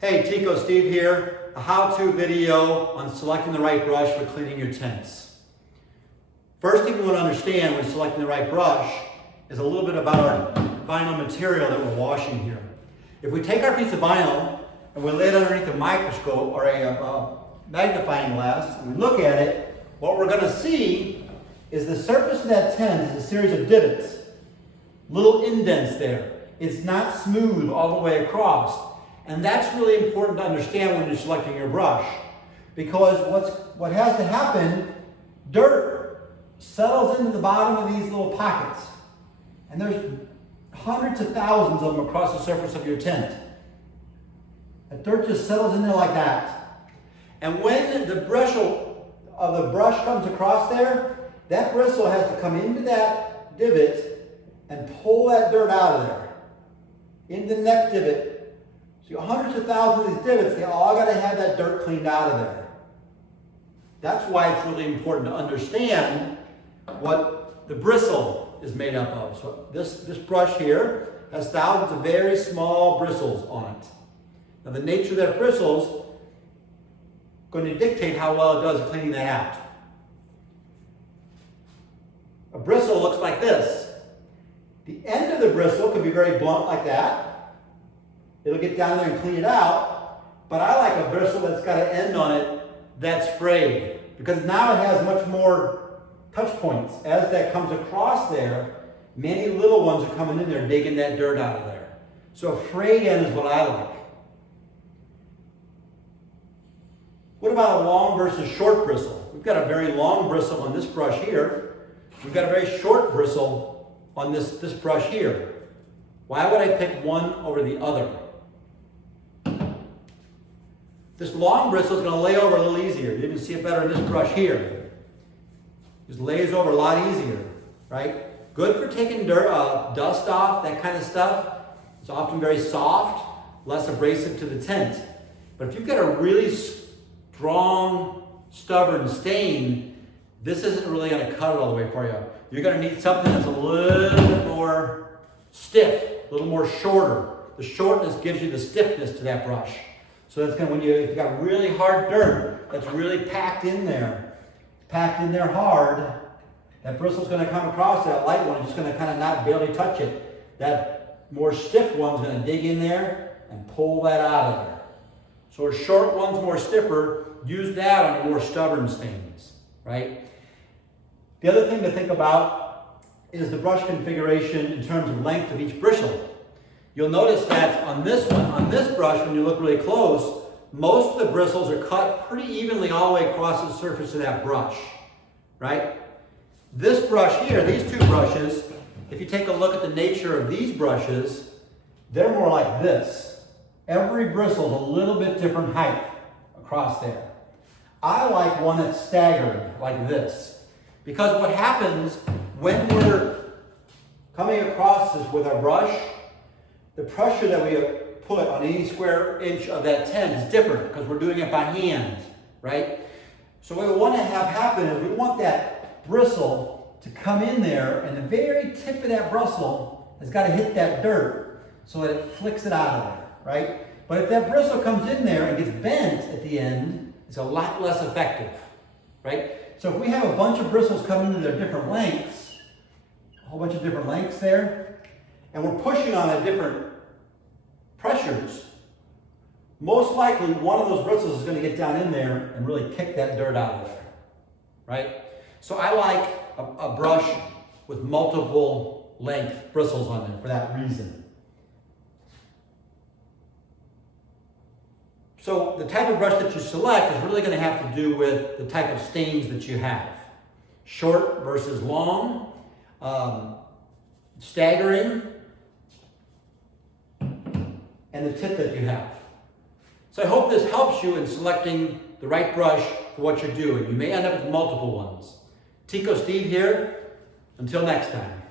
Hey, Teeco Steve here, a how-to video on selecting the right brush for cleaning your tents. First thing we want to understand when selecting the right brush is a little bit about our vinyl material that we're washing here. If we take our piece of vinyl and we lay it underneath a microscope or a magnifying glass and we look at it, what we're going to see is the surface of that tent is a series of divots, little indents there. It's not smooth all the way across. And that's really important to understand when you're selecting your brush, because what has to happen, dirt settles into the bottom of these little pockets. And there's hundreds of thousands of them across the surface of your tent. That dirt just settles in there like that. And when the bristle of the brush comes across there, that bristle has to come into that divot and pull that dirt out of there, into the next divot. So hundreds of thousands of these divots, they all got to have that dirt cleaned out of there. That's why it's really important to understand what the bristle is made up of. So this brush here has thousands of very small bristles on it. Now the nature of that bristles is going to dictate how well it does at cleaning that out. A bristle looks like this. The end of the bristle could be very blunt like that. It'll get down there and clean it out, but I like a bristle that's got an end on it that's frayed, because now it has much more touch points. As that comes across there, many little ones are coming in there digging that dirt out of there. So a frayed end is what I like. What about a long versus short bristle? We've got a very long bristle on this brush here. We've got a very short bristle on this brush here. Why would I pick one over the other? This long bristle is going to lay over a little easier. You can see it better in this brush here. Just lays over a lot easier, right? Good for taking dirt, dust off, that kind of stuff. It's often very soft, less abrasive to the tent. But if you've got a really strong, stubborn stain, this isn't really going to cut it all the way for you. You're going to need something that's a little bit more stiff, a little more shorter. The shortness gives you the stiffness to that brush. So that's going to, if you've got really hard dirt that's really packed in there hard, that bristle's going to come across that light one, it's just going to kind of not barely touch it. That more stiff one's going to dig in there and pull that out of there. So a short one's more stiffer, use that on your more stubborn stains, right? The other thing to think about is the brush configuration in terms of length of each bristle. You'll notice that on this brush, when you look really close, most of the bristles are cut pretty evenly all the way across the surface of that brush, right? This brush here, these two brushes, if you take a look at the nature of these brushes, they're more like this. Every bristle is a little bit different height across there. I like one that's staggered like this, because what happens when we're coming across this with our brush, the pressure that we put on any square inch of that tent is different because we're doing it by hand, right? So what we want to have happen is we want that bristle to come in there, and the very tip of that bristle has got to hit that dirt so that it flicks it out of there, right? But if that bristle comes in there and gets bent at the end, it's a lot less effective, right? So if we have a bunch of bristles coming in their different lengths, a whole bunch of different lengths there, and we're pushing on at different pressures, most likely one of those bristles is going to get down in there and really kick that dirt out of there, right? So I like a brush with multiple length bristles on there for that reason. So the type of brush that you select is really going to have to do with the type of stains that you have. Short versus long, staggering, and the tip that you have. So I hope this helps you in selecting the right brush for what you're doing. You may end up with multiple ones. Teeco Steve here. Until next time.